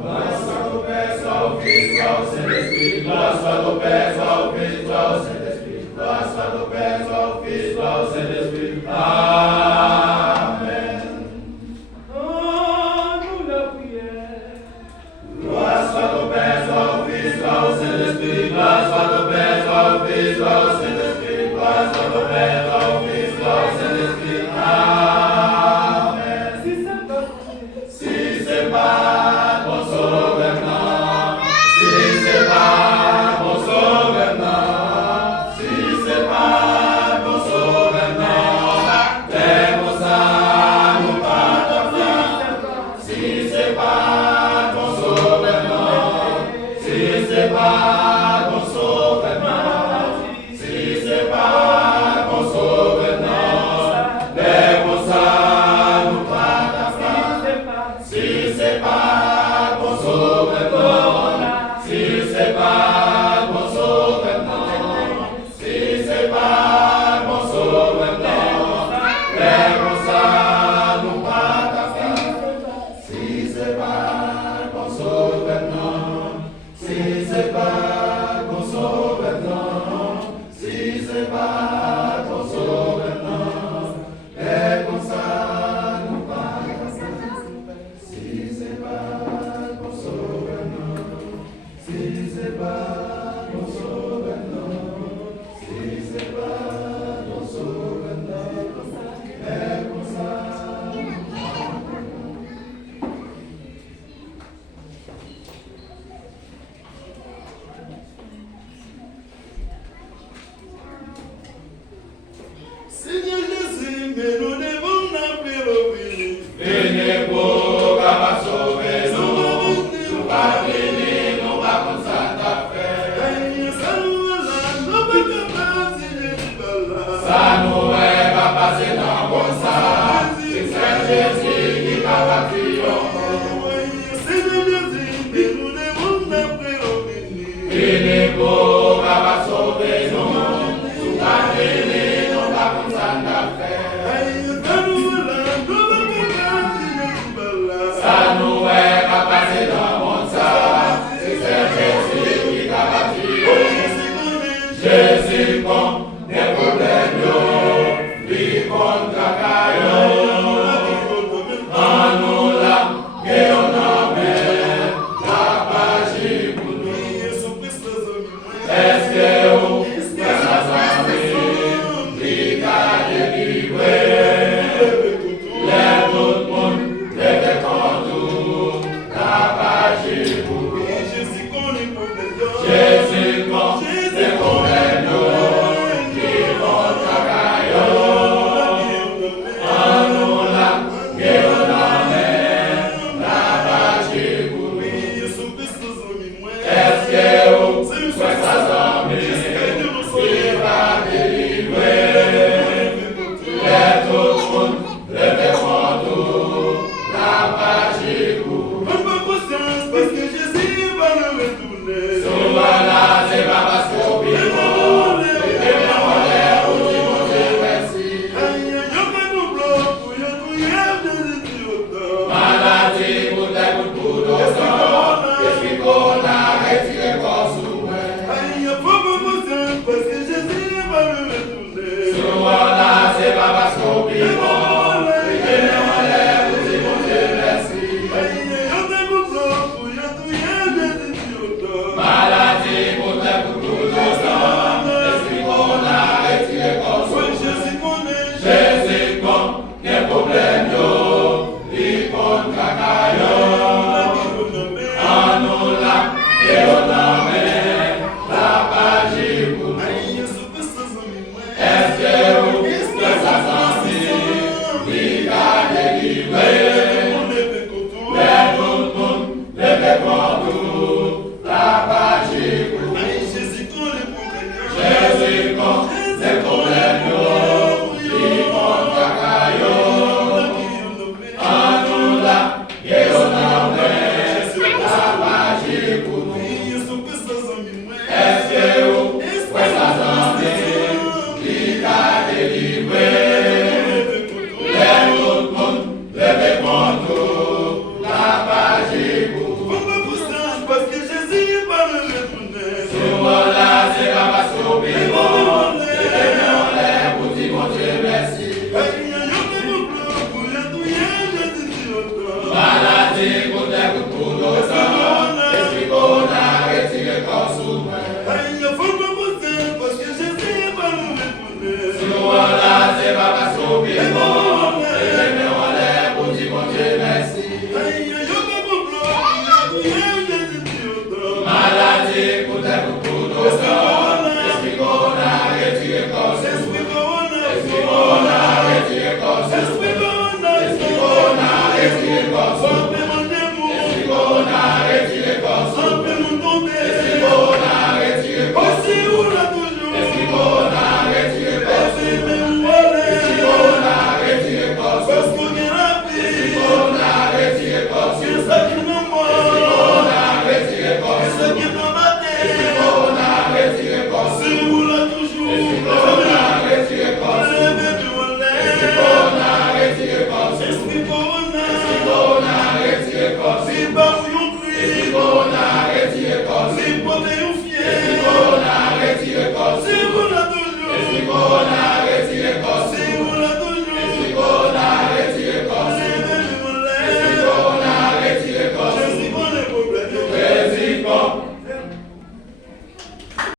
Gloire soit au Père, soit au Fils, soit au Saint-Esprit. Gloire soit au Père, soit au Fils, soit au Saint-Esprit. Gloire soit au Père, soit au Fils, soit au Saint-Esprit. Amen. Oh, nous la prière. Gloire soit au Père, soit au Fils, soit au Saint-Esprit. Gloire soit au Père, soit au Fils, soit au Saint-Esprit. Gloire soit au Père, soit au Fils, soit au Saint-Esprit. Amen. Si c'est pas mon sauveur, non. Si c'est pas mon sauveur, non. Si c'est pas mon sauveur, non. T'es mon sang, mon pas. Si c'est pas mon sauveur, non. Si c'est pas mon sauveur, non. Si c'est pas mon sauveur, non. T'es mon sang, mon pas. Si c'est pas mon sauveur, non. Si c'est pas mon sauveur, non. Si c'est pas mon sauveur, non. T'es mon sang, mon pas. Si c'est pas mon sauveur, non. Si c'est pas mon sauveur, non. Si c'est pas mon sauveur, non. T'es mon sang, mon pas. Si c'est pas mon sauveur, non. Si c'est pas mon sauveur, non. Si c'est pas mon sauveur, non. T'es mon sang, mon pas. Seigneur Jésus, mais nous devons l'appeler au béni. Venez pour va sauver nous. Nous va venir, nous va comme ça t'a fait. Ça nous est pas passé dans bon ça. C'est Saint Jésus qui va bâtir. Seigneur Jésus, mais nous devons l'appeler au béni. Venez pour va sauver nous. Nous va venir, nous va comme ça t'a fait. Ça nous est pas passé dans bon ça. C'est Saint Jésus qui va bâtir. Jésus comme des problèmes, lui contre caillou. En nous là, passer contre les coups de sang. Esprit qu'on a retiré corps sous moi. Il ne faut pas pousser parce que Jésus va nous épouser. Si nous là, c'est pas parce qu'on vit bon. Et les mains en l'air pour dire mon Dieu merci. Je ne peux pas